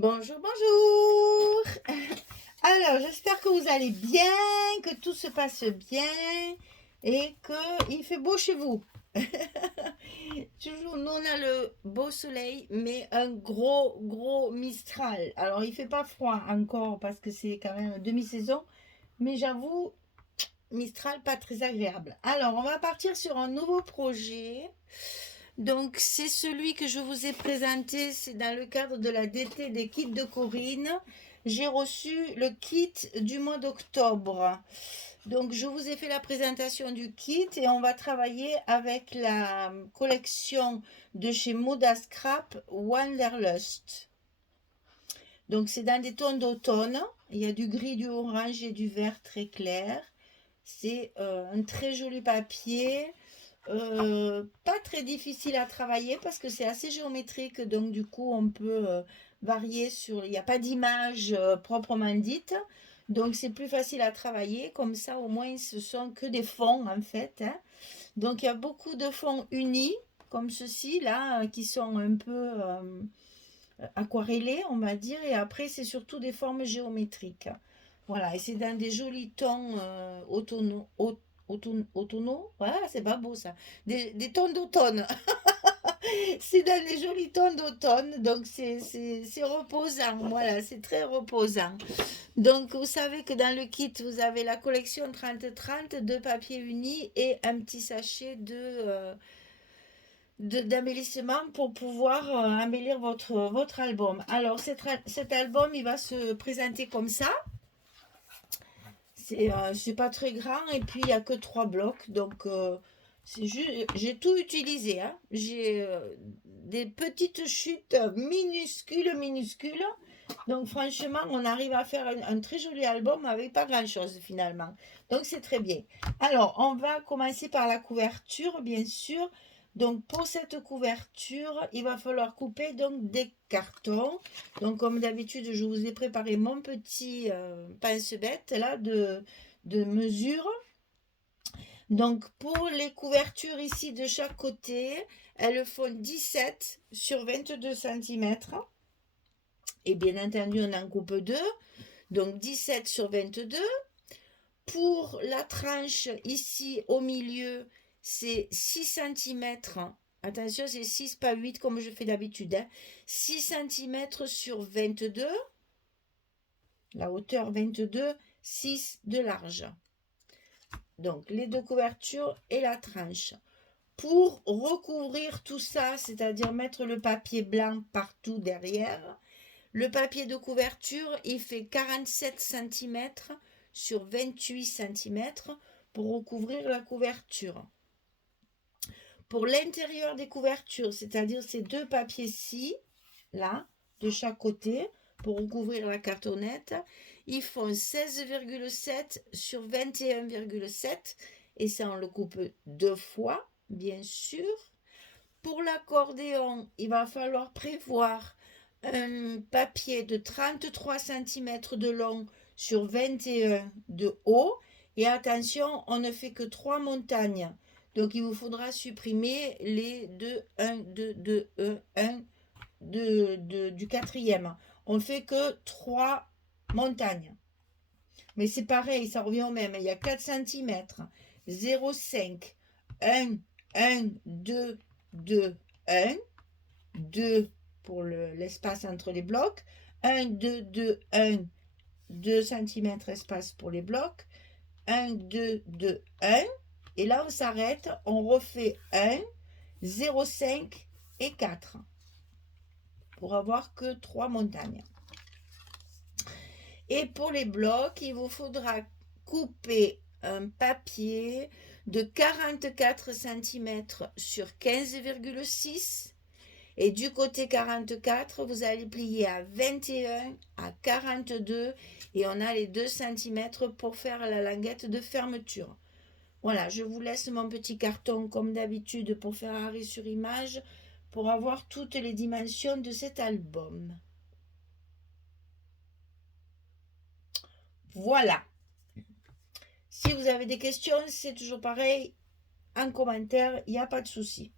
Bonjour, bonjour. Alors, j'espère que vous allez bien, que tout se passe bien et qu'il fait beau chez vous. Toujours, nous, on a le beau soleil, mais un gros mistral. Alors, il fait pas froid encore parce que c'est quand même demi-saison, mais j'avoue, mistral pas très agréable. Alors, on va partir sur un nouveau projet. Donc, c'est celui que je vous ai présenté, c'est dans le cadre de la DT des kits de Corinne. J'ai reçu le kit du mois d'octobre. Donc, je vous ai fait la présentation du kit et on va travailler avec la collection de chez Moda Scrap Wanderlust. Donc, c'est dans des tons d'automne. Il y a du gris, du orange et du vert très clair. C'est un très joli papier. Pas très difficile à travailler parce que c'est assez géométrique, donc du coup on peut varier sur. Il n'y a pas d'image proprement dite, donc c'est plus facile à travailler. Comme ça, au moins, ce sont que des fonds en fait, hein. Donc il y a beaucoup de fonds unis, comme ceci là, qui sont un peu aquarellés, on va dire, et après c'est surtout des formes géométriques. Voilà, et c'est dans des jolis tons automnaux. Voilà, c'est pas beau ça. Des tons d'automne. C'est dans des jolis tons d'automne, donc c'est reposant. Voilà, c'est très reposant. Donc, vous savez que dans le kit, vous avez la collection 30-30 de papier uni et un petit sachet d'embellissement pour pouvoir embellir votre album. Alors, cet album, il va se présenter comme ça. C'est pas très grand et puis il n'y a que trois blocs. Donc, j'ai tout utilisé, hein. J'ai des petites chutes minuscules. Donc, franchement, on arrive à faire un très joli album avec pas grand-chose finalement. Donc, c'est très bien. Alors, on va commencer par la couverture, bien sûr. Donc, pour cette couverture, il va falloir couper donc des cartons. Donc, comme d'habitude, je vous ai préparé mon petit pince-bête là de mesure. Donc, pour les couvertures ici de chaque côté, elles font 17 sur 22 cm. Et bien entendu, on en coupe deux. Donc, 17 sur 22. Pour la tranche ici au milieu, c'est 6 cm. Attention, c'est 6, pas 8 comme je fais d'habitude, hein. 6 cm sur 22. La hauteur 22, 6 de large. Donc, les deux couvertures et la tranche. Pour recouvrir tout ça, c'est-à-dire mettre le papier blanc partout derrière, le papier de couverture, il fait 47 cm sur 28 cm pour recouvrir la couverture. Pour l'intérieur des couvertures, c'est-à-dire ces deux papiers-ci, là, de chaque côté, pour recouvrir la cartonnette, ils font 16,7 sur 21,7 et ça on le coupe deux fois, bien sûr. Pour l'accordéon, il va falloir prévoir un papier de 33 cm de long sur 21 de haut. Et attention, on ne fait que 3 montagnes. Donc il vous faudra supprimer les 2, 1, 2, 2, 1 du quatrième. On ne fait que 3 montagnes. Mais c'est pareil, ça revient au même. Il y a 4 cm, 0,5, 1, 1, 2, 2, 1, 2 pour l'espace entre les blocs, 1, 2, 2, 1, 2 cm espace pour les blocs, 1, 2, 2, 1, et là on s'arrête, on refait 1, 0,5 et 4 pour avoir que 3 montagnes. Et pour les blocs, il vous faudra couper un papier de 44 cm sur 15,6. Et du côté 44, vous allez plier à 21, à 42 et on a les 2 cm pour faire la languette de fermeture. Voilà, je vous laisse mon petit carton comme d'habitude pour faire arrêt sur image pour avoir toutes les dimensions de cet album. Voilà. Si vous avez des questions, c'est toujours pareil, en commentaire, il n'y a pas de souci.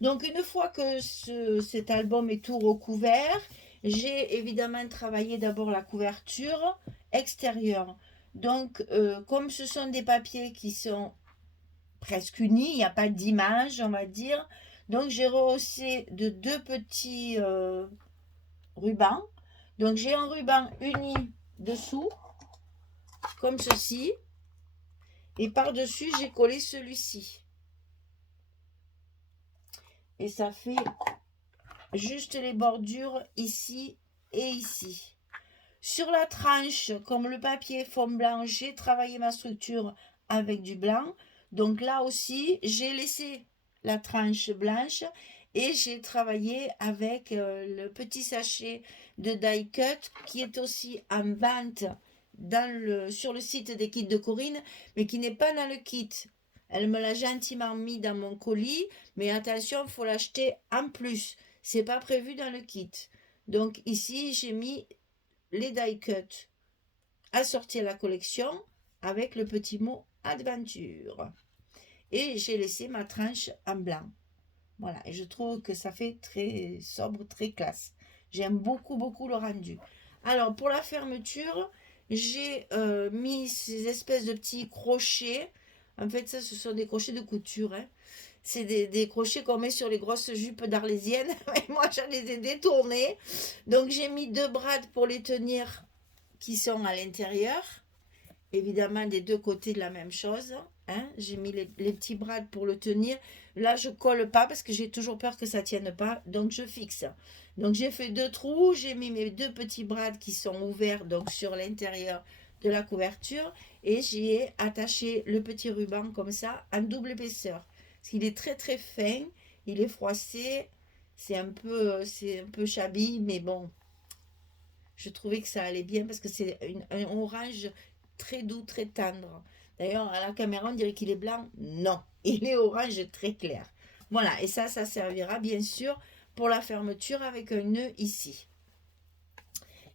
Donc une fois que cet album est tout recouvert, J'ai évidemment travaillé d'abord la couverture extérieure. Donc, comme ce sont des papiers qui sont presque unis, il n'y a pas d'image, on va dire. Donc, j'ai rehaussé de deux petits rubans. Donc, j'ai un ruban uni dessous, comme ceci. Et par-dessus, j'ai collé celui-ci. Et ça fait juste les bordures ici et ici. Sur la tranche, comme le papier est fond blanc, j'ai travaillé ma structure avec du blanc. Donc là aussi, j'ai laissé la tranche blanche et j'ai travaillé avec le petit sachet de die cut qui est aussi en vente sur le site des kits de Corinne, mais qui n'est pas dans le kit. Elle me l'a gentiment mis dans mon colis, mais attention, il faut l'acheter en plus. C'est pas prévu dans le kit. Donc ici, j'ai mis les die cut assortis à la collection avec le petit mot Adventure. Et j'ai laissé ma tranche en blanc. Voilà, et je trouve que ça fait très sobre, très classe. J'aime beaucoup, beaucoup le rendu. Alors, pour la fermeture, j'ai mis ces espèces de petits crochets. En fait, ça, ce sont des crochets de couture. Hein. C'est des crochets qu'on met sur les grosses jupes d'arlésiennes. Et moi, je les ai détournés. Donc, j'ai mis deux brades pour les tenir qui sont à l'intérieur. Évidemment, des deux côtés de la même chose. Hein. J'ai mis les petits brades pour le tenir. Là, je colle pas parce que j'ai toujours peur que ça tienne pas. Donc, je fixe. Donc, j'ai fait deux trous. J'ai mis mes deux petits brades qui sont ouverts donc sur l'intérieur de la couverture. Et j'y ai attaché le petit ruban comme ça en double épaisseur. Parce qu'il est très très fin. Il est froissé. C'est un peu shabby, mais bon, je trouvais que ça allait bien parce que c'est un orange très doux, très tendre. D'ailleurs, à la caméra, on dirait qu'il est blanc. Non, il est orange très clair. Voilà, et ça servira bien sûr pour la fermeture avec un nœud ici.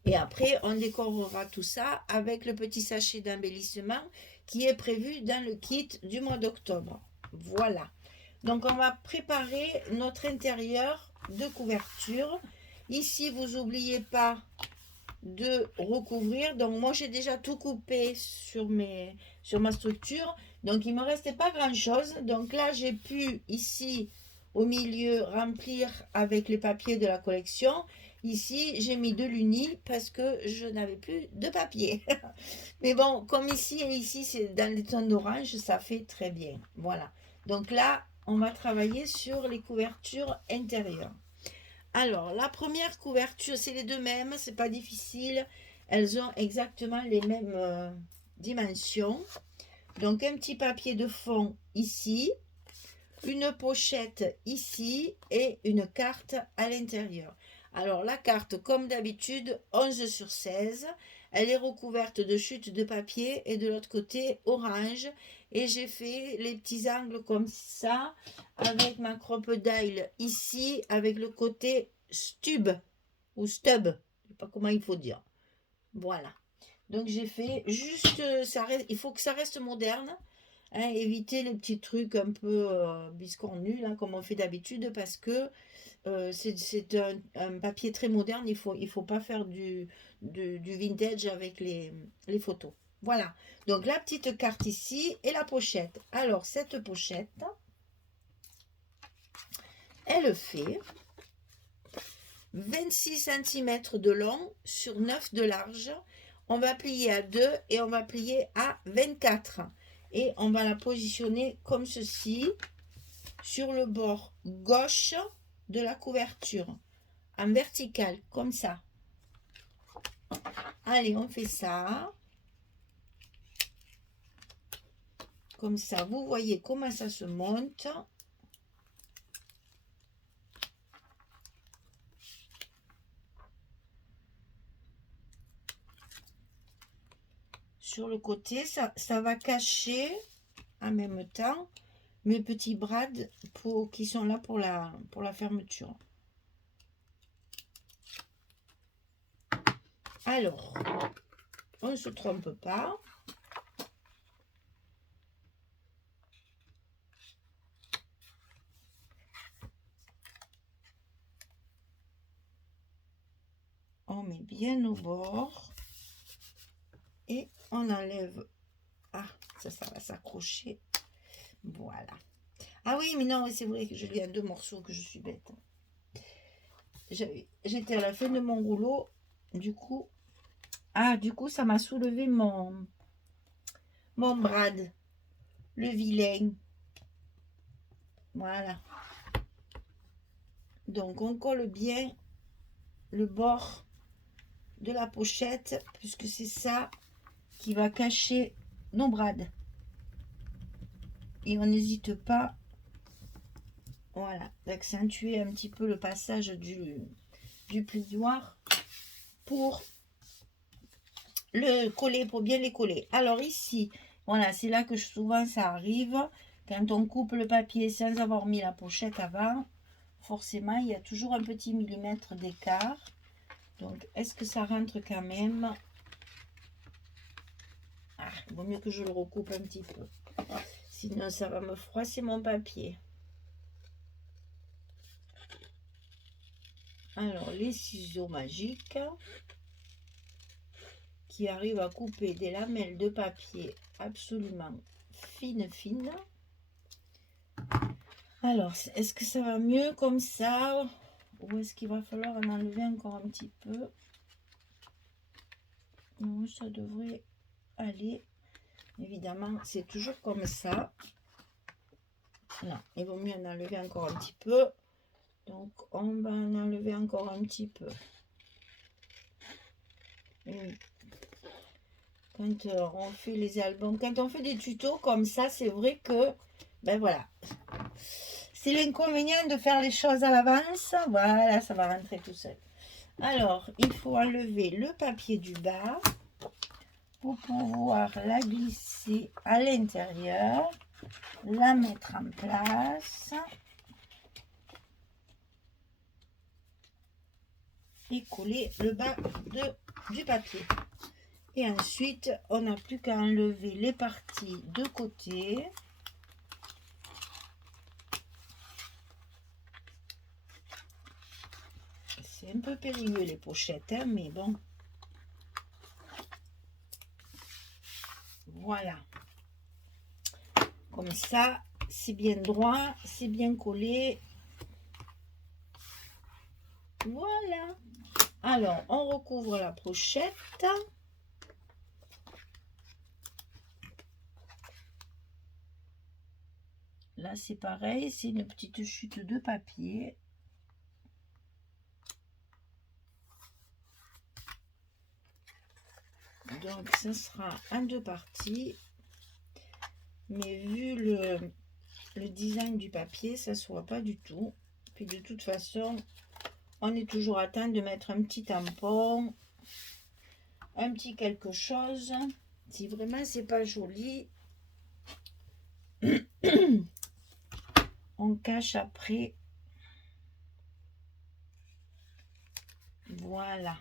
Et après, on décorera tout ça avec le petit sachet d'embellissement qui est prévu dans le kit du mois d'octobre. Voilà. Donc, on va préparer notre intérieur de couverture. Ici, vous n'oubliez pas de recouvrir. Donc moi j'ai déjà tout coupé sur ma structure, donc il me restait pas grand chose. Donc là j'ai pu ici au milieu remplir avec les papiers de la collection. Ici j'ai mis de l'uni parce que je n'avais plus de papier. Mais bon, comme ici et ici c'est dans les tons d'orange, ça fait très bien. Voilà, donc là on va travailler sur les couvertures intérieures. Alors, la première couverture, c'est les deux mêmes, c'est pas difficile. Elles ont exactement les mêmes dimensions. Donc, un petit papier de fond ici, une pochette ici et une carte à l'intérieur. Alors, la carte, comme d'habitude, 11 sur 16. Elle est recouverte de chutes de papier et de l'autre côté, orange. Et j'ai fait les petits angles comme ça avec ma crocodile ici, avec le côté stub ou stub, je ne sais pas comment il faut dire. Voilà. Donc j'ai fait juste, il faut que ça reste moderne. Hein, éviter les petits trucs un peu biscornus, là, comme on fait d'habitude, parce que c'est un papier très moderne. Il faut pas faire du vintage avec les photos. Voilà. Donc la petite carte ici et la pochette. Alors cette pochette, elle fait 26 cm de long sur 9 de large. On va plier à 2 et on va plier à 24. Et on va la positionner comme ceci sur le bord gauche de la couverture. En vertical, comme ça. Allez, on fait ça. Comme ça, vous voyez comment ça se monte. Sur le côté, ça va cacher en même temps mes petits brades qui sont là pour la fermeture. Alors, on ne se trompe pas. met bien au bord. Et on enlève. Ah, ça va s'accrocher. Voilà. Ah oui, mais non, c'est vrai que je lis en 2 morceaux, que je suis bête. J'étais à la fin de mon rouleau. Du coup, ça m'a soulevé mon brad. Le vilain. Voilà. Donc, on colle bien le bord de la pochette, puisque c'est ça qui va cacher nos brades. Et on n'hésite pas, voilà, d'accentuer un petit peu le passage du plioir pour le coller, pour bien les coller. Alors ici, voilà, c'est là que souvent ça arrive, quand on coupe le papier sans avoir mis la pochette avant, forcément il y a toujours un petit millimètre d'écart. Donc est-ce que ça rentre quand même? Ah, il vaut mieux que je le recoupe un petit peu, sinon ça va me froisser mon papier. Alors les ciseaux magiques qui arrivent à couper des lamelles de papier absolument fines. Alors, est-ce que ça va mieux comme ça, ou est-ce qu'il va falloir en enlever encore un petit peu? Non, ça devrait aller. Évidemment, c'est toujours comme ça. Non, il vaut mieux en enlever encore un petit peu. Donc, on va en enlever encore un petit peu. Et quand on fait les albums, quand on fait des tutos comme ça, c'est vrai que, ben voilà, c'est l'inconvénient de faire les choses à l'avance. Voilà, ça va rentrer tout seul. Alors, il faut enlever le papier du bas pour pouvoir la glisser à l'intérieur, la mettre en place et coller le bas du papier. Et ensuite, on n'a plus qu'à enlever les parties de côté. C'est un peu périlleux les pochettes, hein, mais bon. Voilà. Comme ça, c'est bien droit, c'est bien collé. Voilà. Alors, on recouvre la pochette. Là, c'est pareil, c'est une petite chute de papier. Donc, ce sera en 2 parties. Mais vu le design du papier, ça ne se voit pas du tout. Puis de toute façon, on est toujours à temps de mettre un petit tampon, un petit quelque chose. Si vraiment c'est pas joli, on cache après. Voilà.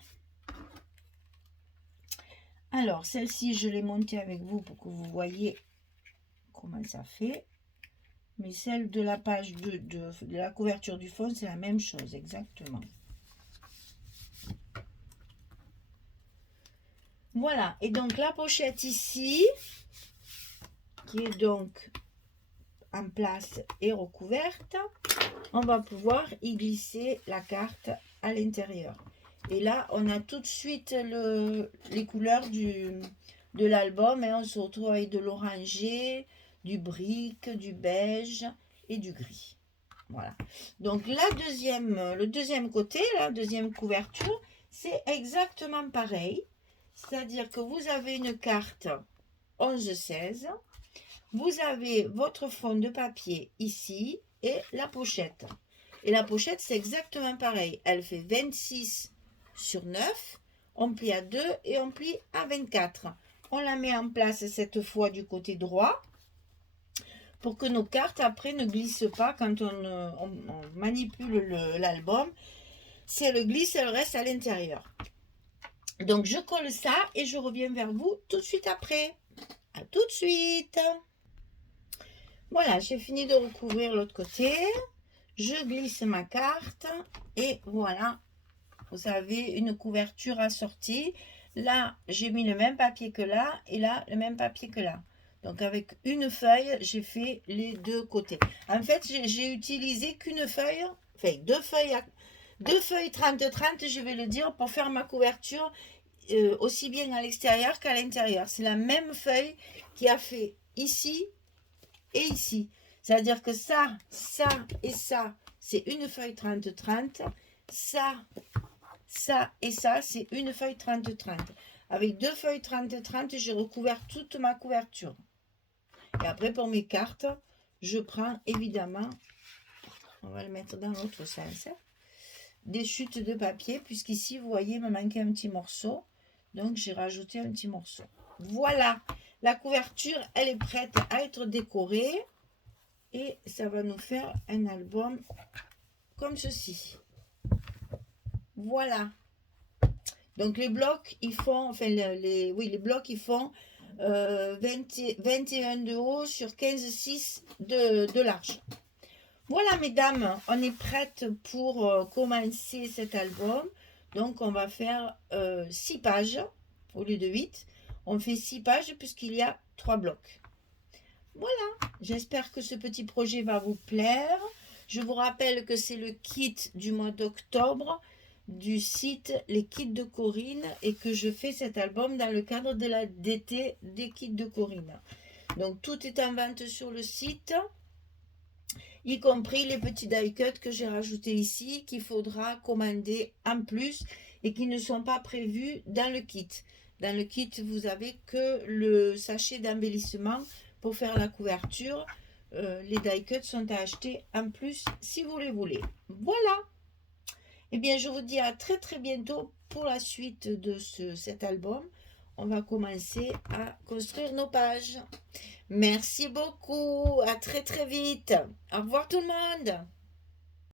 Alors, celle-ci, je l'ai montée avec vous pour que vous voyez comment ça fait. Mais celle de la page de la couverture du fond, c'est la même chose, exactement. Voilà, et donc la pochette ici, qui est donc en place et recouverte, on va pouvoir y glisser la carte à l'intérieur. Et là, on a tout de suite les couleurs de l'album, et on se retrouve avec de l'orangé, du brique, du beige et du gris. Voilà. Donc le deuxième côté, la deuxième couverture, c'est exactement pareil. C'est-à-dire que vous avez une carte 11-16, vous avez votre fond de papier ici et la pochette. Et la pochette, c'est exactement pareil. Elle fait 26 sur 9, on plie à 2 et on plie à 24. On la met en place cette fois du côté droit pour que nos cartes après ne glissent pas quand on manipule l'album. Si elle glisse, elle reste à l'intérieur. Donc je colle ça et je reviens vers vous tout de suite après. À tout de suite. Voilà, j'ai fini de recouvrir l'autre côté. Je glisse ma carte et voilà, vous avez une couverture assortie. Là, j'ai mis le même papier que là, et là, le même papier que là. Donc, avec une feuille, j'ai fait les deux côtés. En fait, j'ai utilisé qu'une feuille, enfin, deux feuilles 30-30, je vais le dire, pour faire ma couverture, aussi bien à l'extérieur qu'à l'intérieur. C'est la même feuille qui a fait ici et ici. C'est-à-dire que ça et ça, c'est une feuille 30-30. Ça et ça, c'est une feuille 30-30. Avec deux feuilles 30-30, j'ai recouvert toute ma couverture. Et après, pour mes cartes, je prends évidemment, on va le mettre dans l'autre sens, des chutes de papier, puisqu'ici, vous voyez, il me manquait un petit morceau. Donc, j'ai rajouté un petit morceau. Voilà, la couverture, elle est prête à être décorée. Et ça va nous faire un album comme ceci. Voilà. Donc, les blocs, ils font, enfin, les blocs, ils font 21 de haut sur 15,6 de large. Voilà, mesdames, on est prête pour commencer cet album. Donc, on va faire 6 pages au lieu de 8. On fait 6 pages puisqu'il y a 3 blocs. Voilà, j'espère que ce petit projet va vous plaire. Je vous rappelle que c'est le kit du mois d'octobre du site Les Kits de Corinne et que je fais cet album dans le cadre de la d'été des Kits de Corinne. Donc, tout est en vente sur le site, y compris les petits die cuts que j'ai rajoutés ici, qu'il faudra commander en plus et qui ne sont pas prévus dans le kit. Dans le kit, vous avez que le sachet d'embellissement pour faire la couverture. Les die cuts sont à acheter en plus si vous les voulez. Voilà. Eh bien, je vous dis à très très bientôt pour la suite de cet album. On va commencer à construire nos pages. Merci beaucoup. À très très vite. Au revoir tout le monde.